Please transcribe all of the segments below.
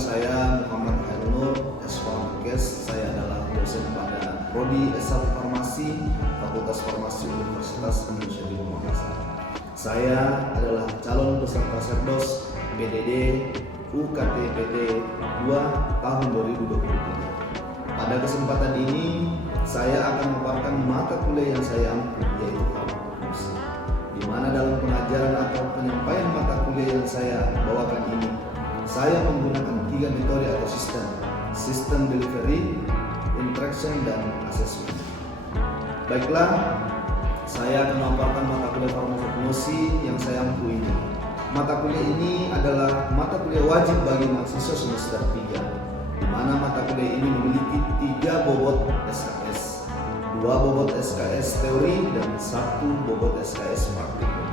saya Muhammad Hairunur S.Farmakes. Saya adalah dosen pada Prodi S1 Farmasi Fakultas Farmasi Universitas Indonesia di Makassar. Saya adalah calon peserta Serdos PDD UKT PT 2 tahun 2023. Pada kesempatan ini saya akan memaparkan mata kuliah yang saya ampu, yaitu farmakologi, di mana dalam pengajaran atau penyampaian mata kuliah yang saya bawakan ini, saya menggunakan 3 metode atau sistem delivery, interaction, dan assessment. Baiklah, saya akan memaparkan mata kuliah farmakologi yang saya ampu ini. Mata kuliah ini adalah mata kuliah wajib bagi mahasiswa semester 3, di mana mata kuliah ini memiliki 3 bobot SKS, 2 bobot SKS teori, dan 1 bobot SKS praktikum.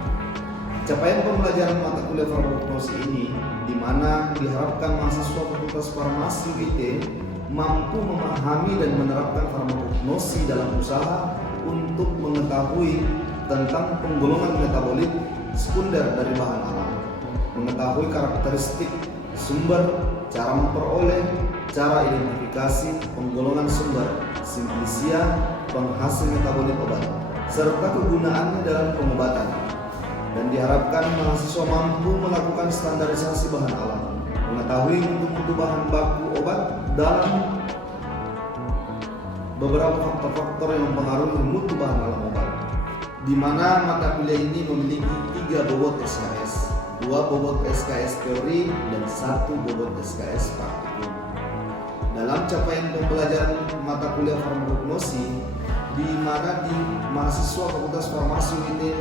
Capaian pembelajaran mata kuliah farmakologi ini di mana diharapkan mahasiswa Fakultas Farmasi UIT mampu memahami dan menerapkan farmakologi dalam usaha untuk mengetahui tentang penggolongan metabolit sekunder dari bahan alam, mengetahui karakteristik sumber, cara memperoleh, cara identifikasi penggolongan sumber, simplisia, penghasil metabolit obat, serta kegunaannya dalam pengobatan. Dan diharapkan mahasiswa mampu melakukan standarisasi bahan alam, mengetahui mutu-mutu bahan baku obat dalam beberapa faktor-faktor yang mempengaruhi mutu bahan alam obat, di mana mata kuliah ini memiliki 3 bobot SKS, 2 bobot SKS teori, dan 1 bobot SKS praktikum. Dalam capaian pembelajaran mata kuliah farmakologi, di mana di mahasiswa Fakultas Farmasi UIT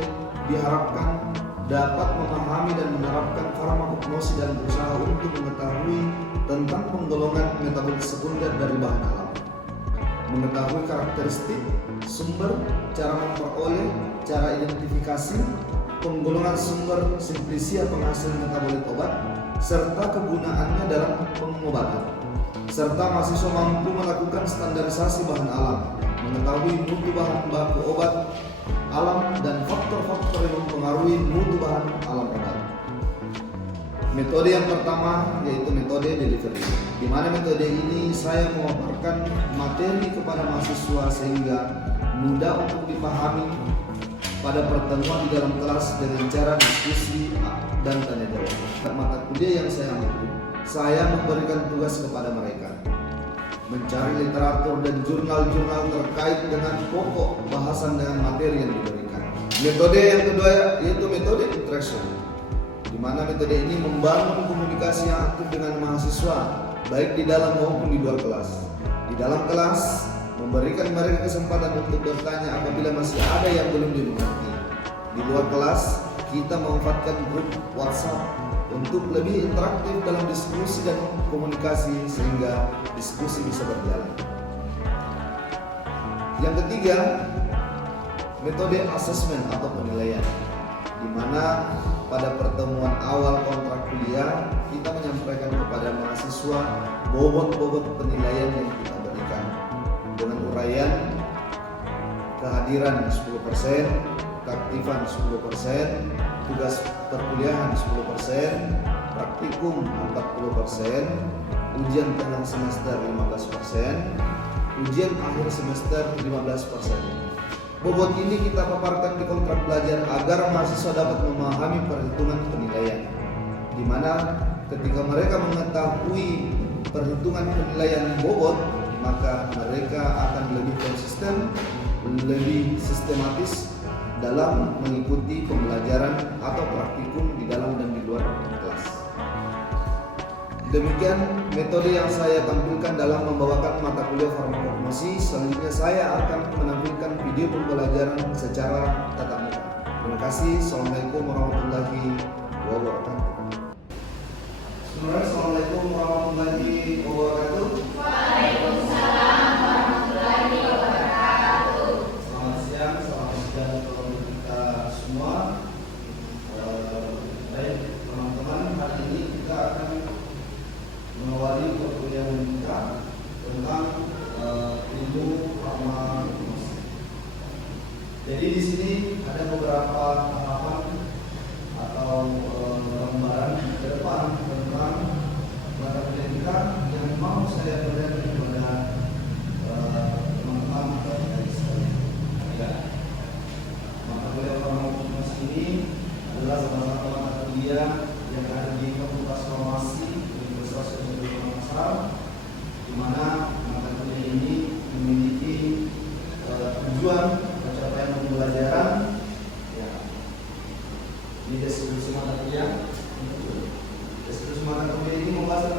diharapkan dapat memahami dan menerapkan farmakologi dan berusaha untuk mengetahui tentang penggolongan metabolit sekunder dari bahan alam, mengetahui karakteristik sumber, cara memperoleh, cara identifikasi penggolongan sumber, simplisia penghasil metabolit obat, serta kegunaannya dalam pengobatan. Serta mahasiswa mampu melakukan standarisasi bahan alam, mengetahui mutu bahan baku obat alam dan faktor-faktor yang mempengaruhi mutu bahan alam obat. Metode yang pertama yaitu metode delivery, di mana metode ini saya memaparkan materi kepada mahasiswa sehingga mudah untuk dipahami pada pertemuan di dalam kelas dengan cara diskusi dan tanya jawab. Mata kuliah yang saya ampu, saya memberikan tugas kepada mereka mencari literatur dan jurnal-jurnal terkait dengan pokok bahasan dengan materi yang diberikan. Metode yang kedua yaitu metode interaction, di mana metode ini membangun komunikasi yang aktif dengan mahasiswa baik di dalam maupun di luar kelas. Di dalam kelas memberikan mereka kesempatan untuk bertanya apabila masih ada yang belum dimengerti. Di luar kelas kita memanfaatkan grup WhatsApp untuk lebih interaktif dalam diskusi dan komunikasi sehingga diskusi bisa berjalan. Yang ketiga, metode assessment atau penilaian, di mana pada pertemuan awal kontrak kuliah kita menyampaikan kepada mahasiswa bobot-bobot penilaian yang kita berikan dengan uraian kehadiran 10%, keaktifan 10%, tugas perkuliahan 10%, praktikum 40%, ujian tengah semester 15%, ujian akhir semester 15%. Bobot ini kita paparkan di kontrak belajar agar mahasiswa dapat memahami perhitungan penilaian, di mana ketika mereka mengetahui perhitungan penilaian bobot, maka mereka akan lebih konsisten, lebih sistematis dalam mengikuti pembelajaran atau praktikum di dalam dan di luar kelas. Demikian metode yang saya tampilkan dalam membawakan mata kuliah farmakologi. Selanjutnya saya akan menampilkan video pembelajaran secara tatap muka. Terima kasih. Assalamualaikum warahmatullahi wabarakatuh. Assalamualaikum warahmatullahi wabarakatuh. Waalaikumsalam warahmatullahi wabarakatuh. Selamat siang, selamat sejahtera kita semua. Baik teman-teman, hari ini kita akan mengawali perkuliahan kita tentang ilmu farmakologi. Jadi di sini ada beberapa tahapan atau gambaran ke depan tentang mata kuliah kita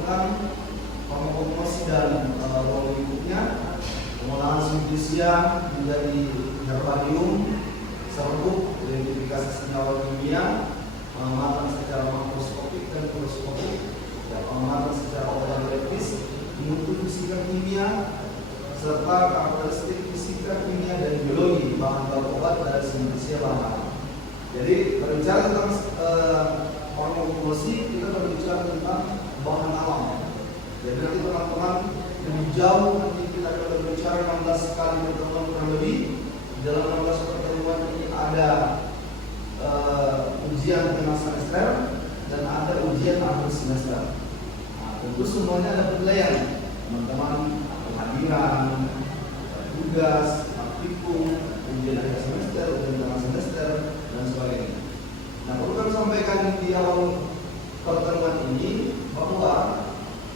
tentang farmakognosi dan role berikutnya, pengolahan simplisia menjadi herbarium, serbuk, identifikasi senyawa kimia, pengamatan secara makroskopik dan mikroskopik, pengamatan secara organoleptis, mutu fisika kimia, serta karakteristik fisika kimia dan biologi bahan baku obat dari simplisia bahan. Jadi berbicara tentang farmakognosi, kita berbicara tentang bahan alam. Jadi nanti teman-teman lebih jauh nanti kita akan berbicara 16 kali pertemuan kurang lebih. Dalam 16 pertemuan ini ada ujian tengah semester dan ada ujian akhir semester. Nah, tentu semuanya ada penilaian, teman-teman, kehadiran, tugas, praktikum, ujian akhir semester, ujian tengah semester, dan sebagainya. Nah, perlu kami sampaikan di awal pertemuan ini bahwa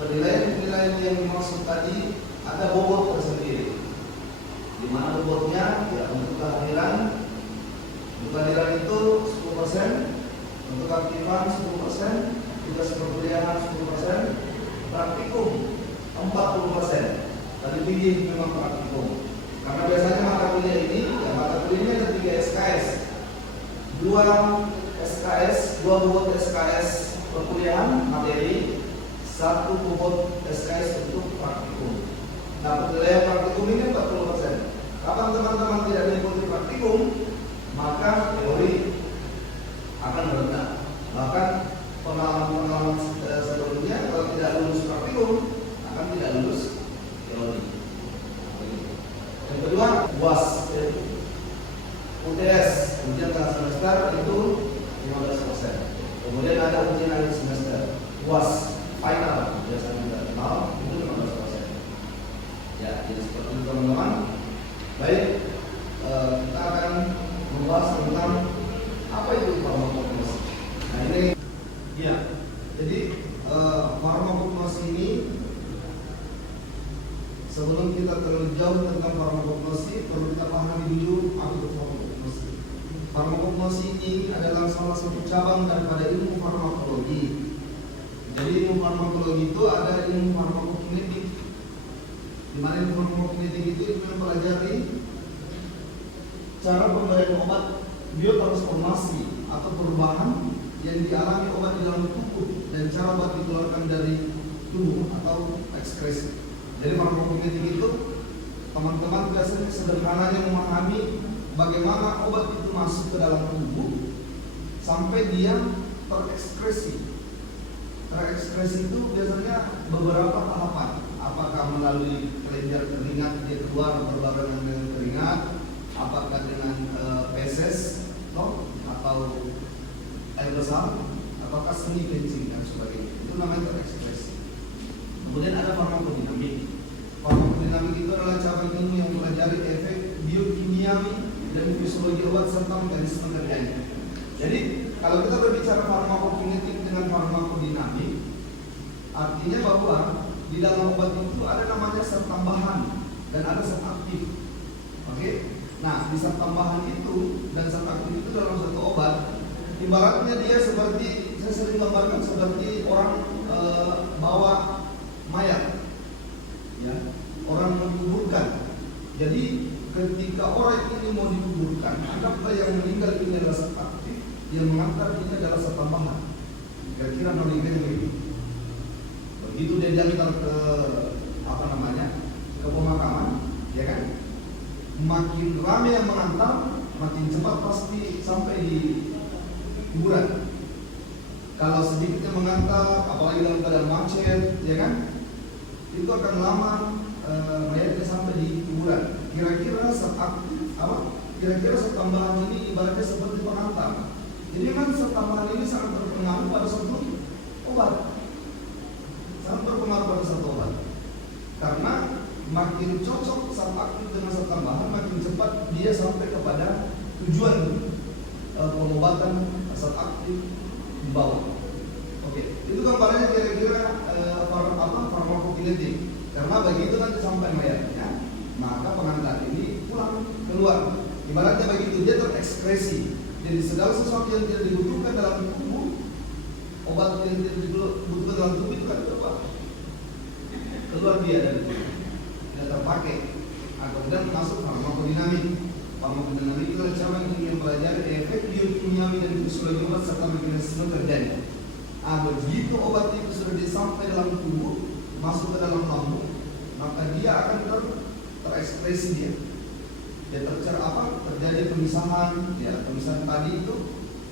penilaian yang dimaksud tadi ada bobot tersendiri. Di mana bobotnya? Ya, untuk kehadiran itu 10%, untuk aktifan 10%, tugas perkuliahan 10%, praktikum 40%. Tadi pilih memang praktikum. Karena biasanya mata kuliah ini, ya mata kuliahnya ada 3 SKS, 2 bobot SKS perkuliahan materi, 1 bobot SKS untuk praktikum. Nah, penilaian praktikum ini 40%. Kapan teman-teman tidak mengikuti praktikum, maka teori akan berendah. Bahkan pengalaman sebelumnya kalau tidak lulus praktikum akan tidak lulus teori. Yang kedua, UAS, UTS, ujian tengah semester itu 15%. Kemudian ada ujian akhir semester, UAS final, biasanya kita kenal, itu 15%. Ya, jadi seperti itu teman-teman. Baik, kita akan membahas tentang apa itu farmakognosi. Nah ini, ya, jadi farmakognosi ini sebelum kita terlalu jauh tentang farmakognosi, perlu kita pahami dulu apa itu farmakognosi. Farmakognosi ini adalah salah satu cabang daripada ilmu farmakologi. Jadi ilmu farmakologi itu ada ilmu farmakokinetik. Di mana ilmu farmakokinetik itu mempelajari cara pemberian obat, biotransformasi atau perubahan yang dialami obat di dalam tubuh dan cara obat dikeluarkan dari tubuh atau ekskresi. Jadi farmakokinetik itu teman-teman biasanya sederhananya memahami bagaimana obat itu masuk ke dalam tubuh sampai dia terekskresi. Terekskresi itu biasanya beberapa tahapan. Apakah melalui kelenjar keringat dia keluar berbarengan dengan keringat, apakah dengan feses, atau air besar, apakah seni kencing dan sebagainya. Itu namanya terekspresi. Kemudian ada farmakodinamik. Farmakodinamik itu adalah cabang ilmu yang mempelajari efek biokimiawi dan fisiologi obat serta mekanisme kerjanya. Jadi kalau kita berbicara farmakokinetik dengan farmakodinamik, artinya bahwa di dalam obat itu ada namanya zat tambahan dan ada zat aktif. Oke? Nah, di zat tambahan itu dan zat aktif itu dalam satu obat, ibaratnya dia seperti, saya sering gambarkan seperti orang bawa mayat, ya, orang menguburkan. Jadi ketika orang ini mau dikuburkan, anggaplah yang meninggal ini adalah zat aktif, yang mengantar ini adalah zat tambahan. Kira-kira meninggal begitu. Begitu dia diantar ke ke pemakaman, ya kan? Makin ramai yang mengantar, makin cepat pasti sampai di kuburan. Kalau sedikit yang mengantar, apalagi dalam keadaan macet, ya kan? Itu akan lama mayatnya sampai di kuburan. Kira-kira kira-kira tambahan ini ibaratnya seperti pengantar. Jadi memang tambahan ini sangat berpengaruh pada satu obat. Sangat berpengaruh pada satu obat. Karena makin cocok zat aktif dengan zat tambahan, makin cepat dia sampai kepada tujuan pengobatan zat aktif di bawah. Oke, itu gambarannya kira-kira farmakokinetik. Karena begitu nanti sampai mayatnya, maka pengantar ini pulang keluar. Ibaratnya begitu dia terekskresi. Jadi segala sesuatu yang tidak dibutuhkan dalam tubuh, obat yang tidak dibutuhkan dalam tubuh itu kan dia dan tidak terpakai. Kemudian masuk farmakodinamik. Farmakodinamik itu adalah cara yang mempelajari efek biokimiawi dan fisiologi obat serta mekanisme terjadi. Begitu obat itu sudah sampai dalam tubuh, masuk ke dalam lambung, maka dia akan terekspresi dia. Dia terjadi pemisahan, ya pemisahan tadi itu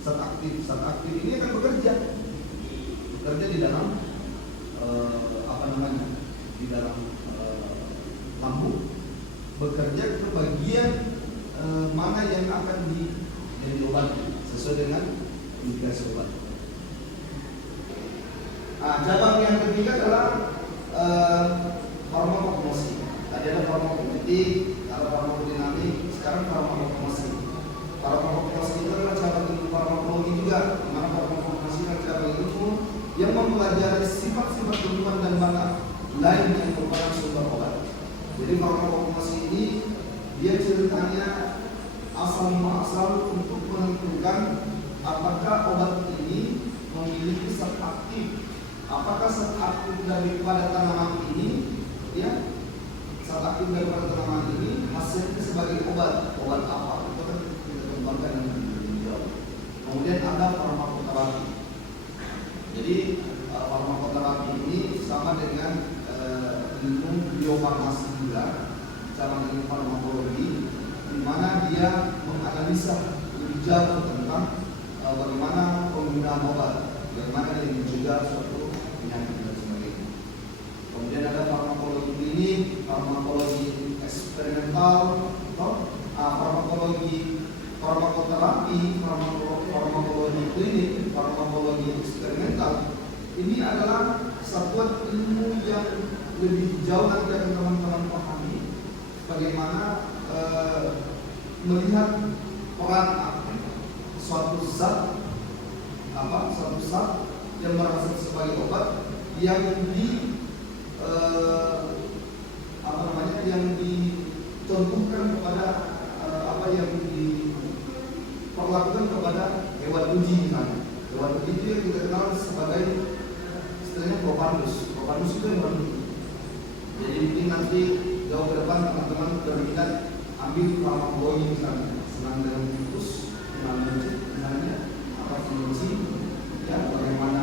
zat aktif. Zat aktif ini akan bekerja di dalam di dalam lambung, bekerja ke bagian mana yang akan diobati sesuai dengan indikasi obat. Cabang yang ketiga adalah farmakognosi. Tadi ada farmakokinetik, ada farmakodinamik, sekarang farmakognosi. Farmakognosi itu adalah cabang ilmu farmakologi juga, di mana farmakognosi adalah cabang ilmu yang mempelajari sifat-sifat tumbuhan dan bahan lain yang merupakan sumber obat. Jadi farmakognosi ini dia ceritanya asal muasal untuk menentukan apakah obat ini memiliki zat aktif. Apakah zat aktif daripada tanaman ini, ya, zat aktif daripada tanaman ini hasilnya sebagai obat apa? Itu kan kita kembangkan dengan lebih jauh. Kemudian ada farmakoterapi. Jadi farmakoterapi ini sama dengan ilmu biofarmasi juga, sama dengan farmakologi, di mana dia menganalisa lebih jauh tentang bagaimana penggunaan obat, bagaimana dia mencegah suatu penyakit dan sebagainya. Kemudian ada farmakologi klinik, farmakologi eksperimental, farmakologi farmakoterapi, farmakologi klinik, farmakologi eksperimental. Ini adalah satuan ilmu yang lebih jauh nanti akan teman-teman pahami bagaimana melihat peran suatu zat yang merasa sebagai obat yang yang dicontohkan kepada yang diperlakukan kepada hewan uji misalnya. Hewan uji itu yang kita kenal sebagai istilahnya probandus. Probandus itu hewan uji. Jadi mungkin nanti jauh ke depan teman-teman berminat ambil farmakologi misalnya, senang dengan tikus, senang mencit misalnya, fungsi, ya bagaimana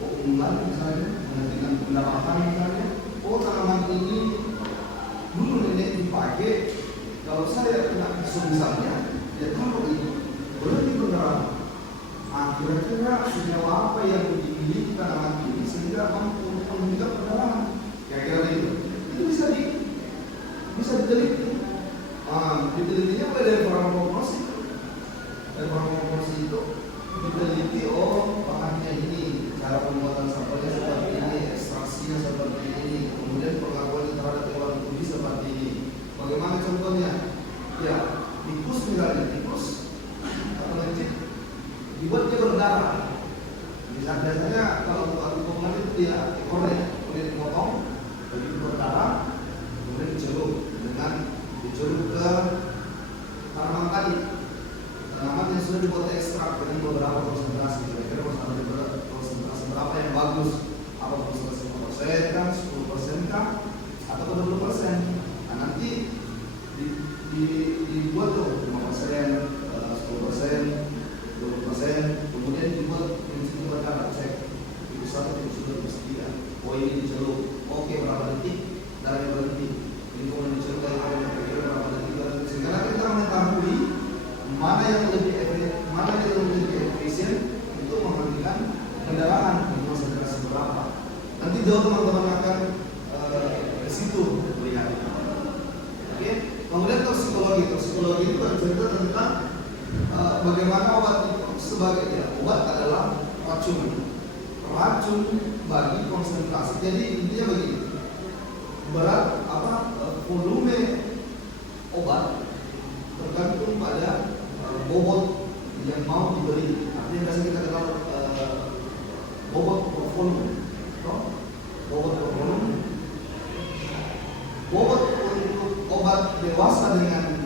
keunggulan misalnya, dengan pendarahan misalnya. Tanaman ini dulu nenek dipakai, kalau saya kena bisu misalnya, ya taruh ini berarti pendarahan. Kira-kira senyawa apa yang dimiliki tanaman ini sehingga mampu menghentikan pendarahan? Kira-kira itu bisa diteliti. Ditelitinya mulai dari farmakognosi. Dari farmakognosi itu diteliti, bahannya ini, cara pembuatan sampelnya seperti ini, ekstraksinya seperti ini, kemudian pengakuan terhadap hewan uji seperti ini. Bagaimana contohnya? Ya, tikus misalnya, atau mencit dibuat dia berdarah. Biasanya kalau untuk hubungan itu dia ekornya kemudian dipotong, begitu berdarah, kemudian dicelup ke tanaman tadi. Tanaman yang sudah dibuat ekstrak dengan beberapa konsentrasi, kira-kira konsentrasi berapa yang bagus? Apa konsentrasi 5% kan, 10% kan, atau 20%? Nanti dibuat tuh 5%, 10%, 20%, kemudian dibuat berkata cek itu 1, itu 2, itu 3. Ini dicelup, oke berapa detik, darahnya berhenti. Ini kemudian dicelup dari berapa detik, sehingga nanti kita mengetahui mana yang lebih efisien untuk menghentikan kendaraan di konsentrasi berapa. Nanti jauh teman-teman akan ke situ melihat. Oke. Kemudian toksikologi itu bercerita tentang bagaimana obat itu sebagai obat adalah racun bagi konsentrasi. Jadi intinya begini, volume obat tergantung pada bobot yang mau diberi. Artinya biasanya kita kenal bobot per volume. Bobot per volume. Bobot untuk obat dewasa dengan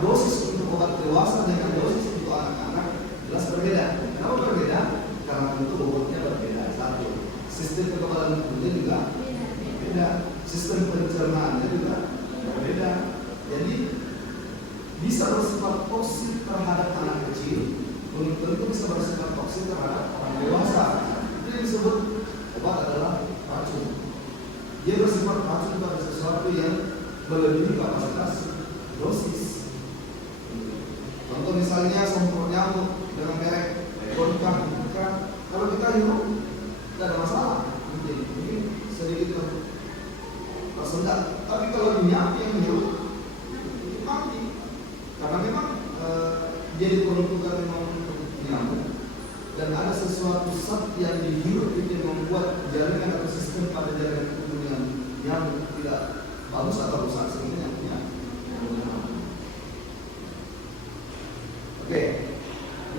dosis untuk obat dewasa dengan dosis untuk anak-anak jelas berbeda. Kenapa berbeda? Karena tentu bobotnya berbeda. Satu, sistem kekebalan tubuhnya juga beda, sistem pencernaannya juga berbeda. Jadi bisa bersifat toksik terhadap anak kecil, belum tentu bisa bersifat toksik terhadap orang dewasa. Itu yang disebut obat adalah racun. Dia bersifat racun pada sesuatu yang melebihi kapasitas dosis. Contoh misalnya semprot nyamuk dengan merek Gonka, kalau kita hirup tidak ada masalah, mungkin sedikit tersendat. Tapi kalau minyak yang hirup itu mati, karena memang dia diperuntukkan memang untuk nyamuk, dan ada sesuatu zat yang dihirup itu yang membuat jaringan atau sistem pada jaringan tubuh dengan nyamuk tidak bagus atau rusak sehingga nyamuknya. Oke,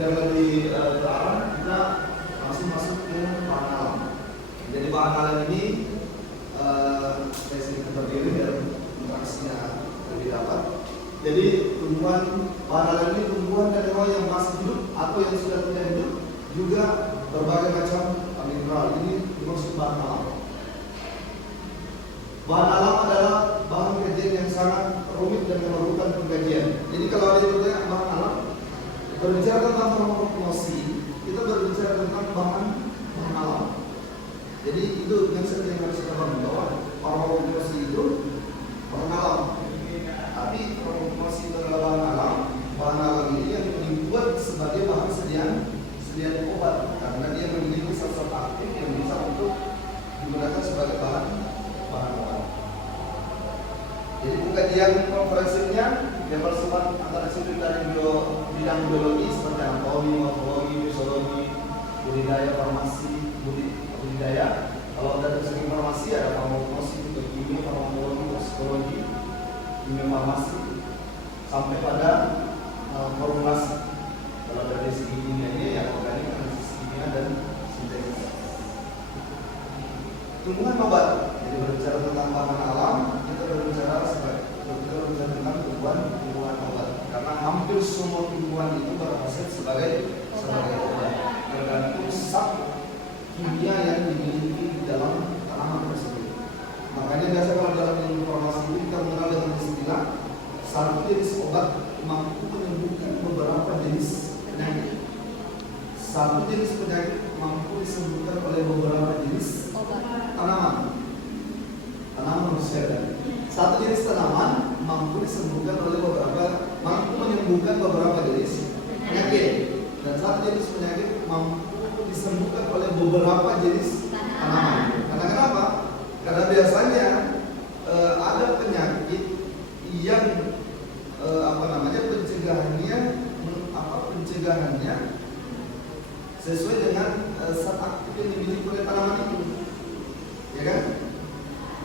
yang lebih terarah kita langsung masuk ke bahan alam. Jadi bahan alam ini saya sedikit terdiri dari interaksinya lebih dapat. Jadi tumbuhan bahan alam ini tumbuhan dan hewan yang masih hidup atau yang sudah tidak hidup, juga berbagai macam mineral. Ini dimaksud bahan alam. Bahan alam adalah bahan kajian yang sangat rumit dan memerlukan pengkajian. Jadi kalau ada yang bertanya bahan alam, berbicara tentang farmakologi, kita berbicara tentang bahan alam. Jadi itu yang sering harus kita pahami bahwa farmakologi itu bahan alam. Tapi farmakologi itu adalah bahan alam. Bahan alam ini yang dibuat sebagai bahan sediaan obat, karena dia memiliki zat-zat aktif yang bisa untuk digunakan sebagai bahan obat. Jadi pengkajian konferensinya yang bersifat antara disiplin dari bidang biologi seperti anatomi, morfologi, fisiologi, budidaya, farmasi, budidaya. Kalau dari segi farmasi ada farmakologi, kimia, farmakologi, psikologi, kimia farmasi, sampai pada formulasi. Kalau dari segi kimianya ya organik, analisis kimia dan sintesis. Tumbuhan obat. Jadi berbicara tentang bahan alam, kita berbicara tentang tumbuhan obat. Karena hampir semua tumbuhan itu berhasil sebagai obat, tergantung zat kimia yang dimiliki di dalam tanaman tersebut. Makanya biasa kalau dalam ilmu farmasi itu kita mengenal dengan istilah satu jenis obat mampu menyembuhkan beberapa jenis penyakit. Satu jenis penyakit mampu disembuhkan oleh beberapa jenis tanaman manusia. Satu jenis tanaman mampu menyembuhkan beberapa jenis penyakit, dan satu jenis penyakit mampu disembuhkan oleh beberapa jenis tanaman. Karena kenapa? Karena biasanya ada penyakit yang pencegahannya sesuai dengan zat aktif yang dimiliki oleh tanaman itu, ya kan?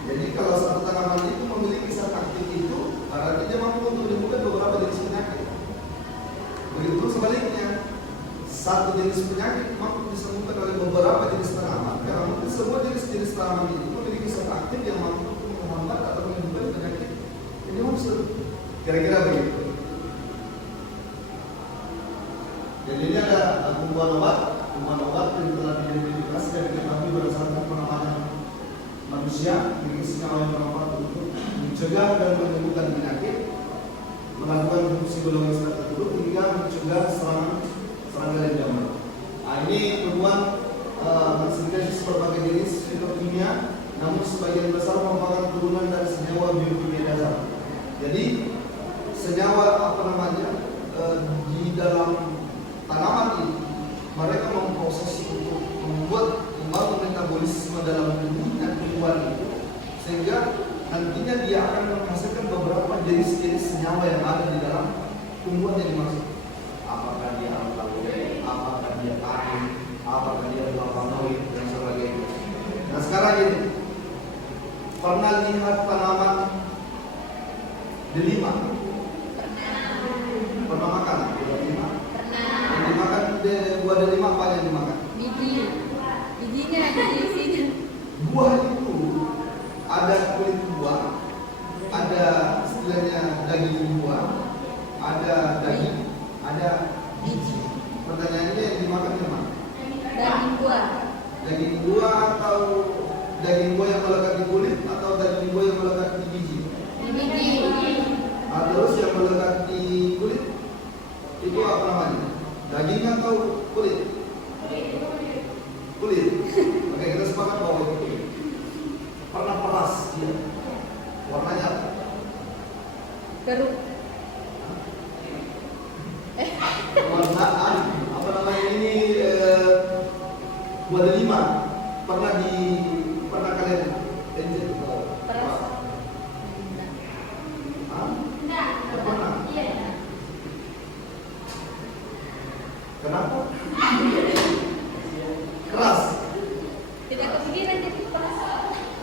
Jadi kalau satu tanaman itu memiliki zat aktif itu, berarti dia mampu untuk menyembuhkan beberapa jenis penyakit. Begitu sebaliknya, satu jenis penyakit mampu disembuhkan oleh beberapa jenis tanaman, karena mungkin semua jenis-jenis tanaman itu memiliki zat aktif yang mampu untuk menghambat atau menyembuhkan penyakit yang dimaksud. Kira-kira begitu. Jadi ini ada tumbuhan obat yang telah diidentifikasi dan diketahui berdasarkan pengamatan manusia memiliki senyawa yang bermanfaat untuk mencegah dan menyembuhkan penyakit, melakukan fungsi biologis tertentu hingga mencegah serangan dari jamur. Nah, ini tumbuhan bersintesis berbagai jenis fitokimia, namun sebagian besar merupakan turunan dari senyawa biokimia dasar. Jadi senyawa di dalam tanaman ini mereka memproses untuk membangun metabolisme dalam tubuhnya tumbuhan itu, sehingga nantinya dia akan menghasilkan beberapa jenis-jenis senyawa yang ada di dalam tumbuhan yang dimaksud. Apakah dia alkaloid, apakah dia tanin, apakah dia flavonoid dan sebagainya. Nah sekarang ini pernah lihat tanaman delima? Pernah makan delima? Yang dimakan buah delima apa yang dimakan? Bijinya ada di sini. Buah itu ada kulit buah, ada istilahnya daging buah, ada daging, ada biji. Pertanyaannya yang dimakan mana? Daging buah. Daging buah atau daging buah yang melekat di kulit atau Terus yang melekat di kulit itu apa namanya? Daging atau kulit? Kulit. Oke, kita sepakat bahwa itu kulit. Pernah peras dia. Warnanya apa? Keruh. Warna apa namanya ini buah delima. Pernah kalian pencet atau Peras. Hah? Enggak. Nggak pernah. Iya. Kenapa? Keras. Tidak kepikiran jadi peras.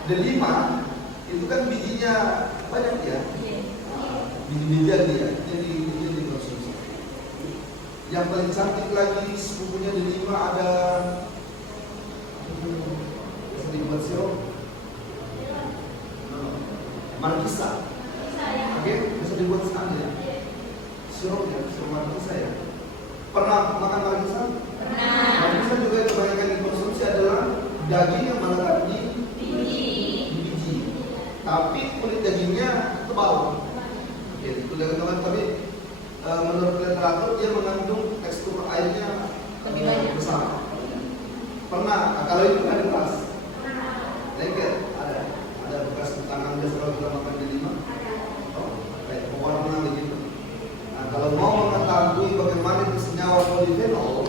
Delima itu kan bijinya banyak ya. Iya. Biji-bijian dia, jadi dikonsumsi. Yang paling cantik lagi sepupunya delima ada bisa dibuat sirup. Markisa. Oke, bisa dibuat sekali ya. Sirupnya, sirup markisa ya. Pernah makan markisa? Pernah. Markisa juga kebanyakan dikonsumsi adalah daging yang melekat di biji. Tapi kulit dagingnya tebal. Oke, itu teman-teman. Tapi menurut literatur dia mengandung tekstur airnya Lebih banyak. besar. Pernah? Nah, kalau itu kan bekas. Lengket ada bekas tangan biasa kalau kita makan di lima. Oh, kayak pewarna begitu. Nah, kalau mau mengetahui bagaimana itu senyawa polifenol,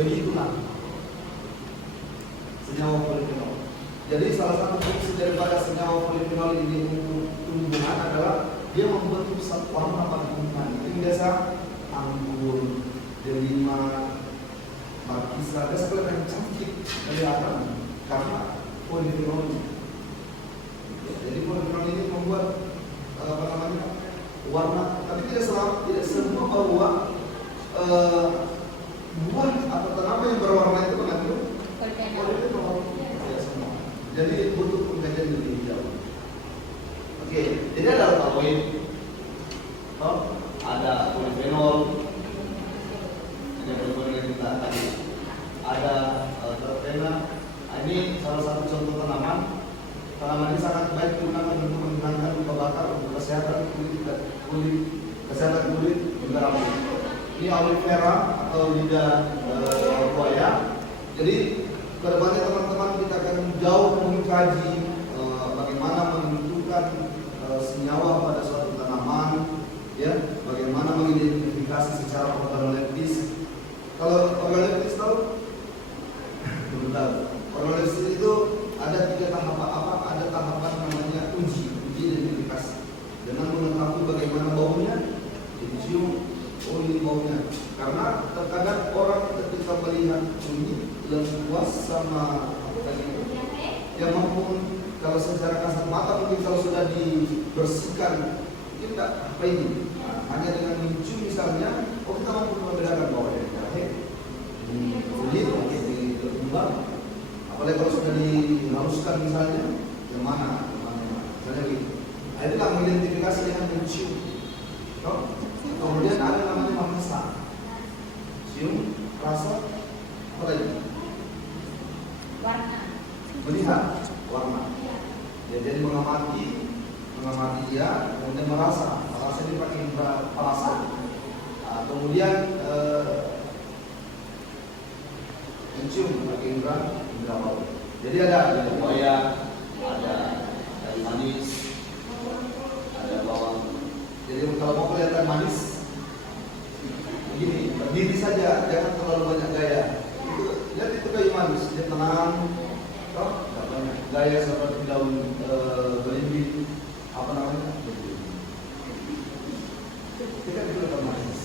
begitulah senyawa polifenol. Jadi salah satu fungsi daripada senyawa polifenol ini untuk tumbuhan adalah dia membentuk satu warna pada tumbuhan. Itu biasa anggur, delima, markisa, biasa kelihatan cantik kelihatan karena polifenol. Jadi polifenol ini membuat apa namanya warna, tapi tidak semua bahwa buah atau tanaman yang berwarna itu mengandung polifenol. Tidak semua. Jadi butuh pengkajian lebih jauh. Oke, jadi ada alkaloid, ada polifenol, ada polifenol yang kita tadi, ada terpena. Ini salah satu contoh tanaman. Tanaman ini sangat baik digunakan untuk menghilangkan luka bakar untuk kesehatan kulit juga rambut. Ini aloe vera atau lidah buaya. Jadi kedepannya teman-teman kita akan jauh mengkaji bagaimana menentukan senyawa pada suatu tanaman, ya, bagaimana mengidentifikasi secara organoleptis. Kalau organoleptis tahu? Belum tahu. Organoleptis itu ada 3 tahapan ada tahapan namanya uji identifikasi. Dengan mengetahui bagaimana baunya, dicium, oh ini baunya. Karena terkadang orang ketika melihat ini puas sama tadi yang mampu kalau secara kasat mata mungkin kalau sudah dibersihkan mungkin tidak apa ini. Hanya dengan mencium misalnya, oh kita mampu membedakan bahwa ini jahe, kulit mungkin diubah. Apalagi kalau sudah dihaluskan misalnya, yang mana, misalnya gitu. Nah, itulah mengidentifikasi dengan mencium. Kemudian ada namanya merasa, cium, rasa, apa lagi? Warna. Melihat warna. Ya, jadi mengamati dia, kemudian merasa ini pakai indera perasa. Nah, kemudian mencium pakai indera bau. Jadi ada buaya, ada kayu manis, ada bawang. Jadi kalau mau kelihatan manis, begini, berdiri saja, jangan terlalu banyak gaya. Lihat itu kayu manis, dia tenang, tidak banyak gaya seperti daun belimbing, apa namanya? Itu kan kelihatan manis.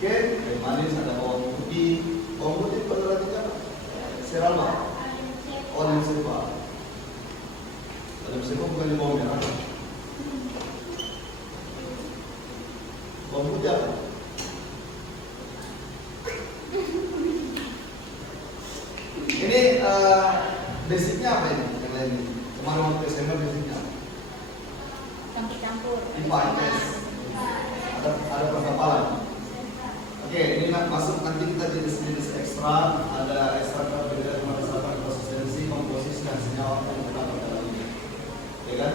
Oke, kayu manis, ada bawang putih. Bawang putih pada latihan serama, olive silva. Olive silva bukan di bawang merah. Bawang putih apa? Ini basicnya apa ini? Yang lain ini? Kemarin waktu SMA basicnya Campur-campur. IPA, IPS. Ada perkapalan. Oke, ini masuk nanti kita jenis-jenis ekstra. Ada ekstrak karbohidrat, meresapkan konsistensi, komposisi dan senyawa yang terdapat dalamnya. Ya kan?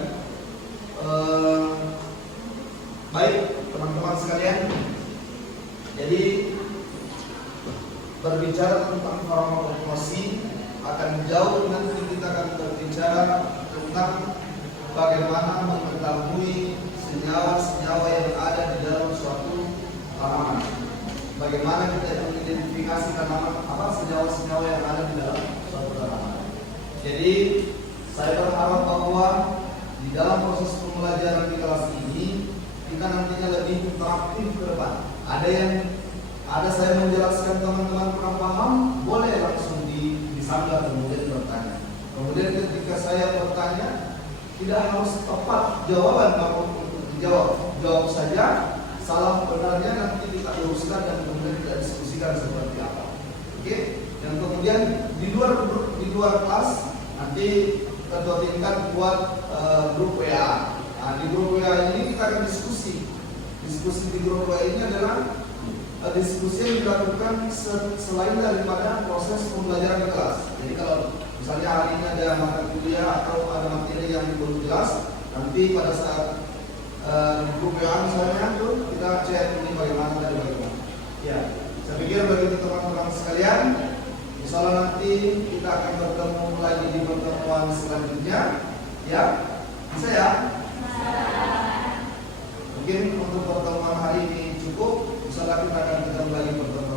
berbicara tentang farmakologi, akan jauh nanti kita akan berbicara tentang bagaimana mengetahui senyawa-senyawa yang ada di dalam suatu tanaman. Bagaimana kita mengidentifikasi tanaman apa senyawa-senyawa yang ada di dalam suatu tanaman. Jadi saya berharap bahwa di dalam proses pembelajaran di kelas ini kita nantinya lebih interaktif ke depan. Ada saya menjelaskan teman-teman kurang paham, boleh langsung disanggah kemudian bertanya. Kemudian ketika saya bertanya, tidak harus tepat jawaban kalau untuk dijawab. Jawab saja, salah benarnya nanti kita luruskan dan kemudian kita diskusikan seperti apa. Oke? Dan kemudian di luar kelas nanti ketua tingkat buat grup WA. Nah, di grup WA ini kita akan diskusi. Diskusi di grup WA ini adalah diskusi yang dilakukan selain daripada proses pembelajaran di kelas. Jadi kalau misalnya hari ini ada mata kuliah atau ada materi yang belum jelas, nanti pada saat grup WA misalnya tuh kita chat ini bagaimana dan bagaimana. Ya, saya pikir bagi teman-teman sekalian, insya Allah nanti kita akan bertemu lagi di pertemuan selanjutnya. Ya, bisa ya? Mungkin untuk pertemuan hari ini cukup. Insya Allah kita akan ketemu lagi pertemuan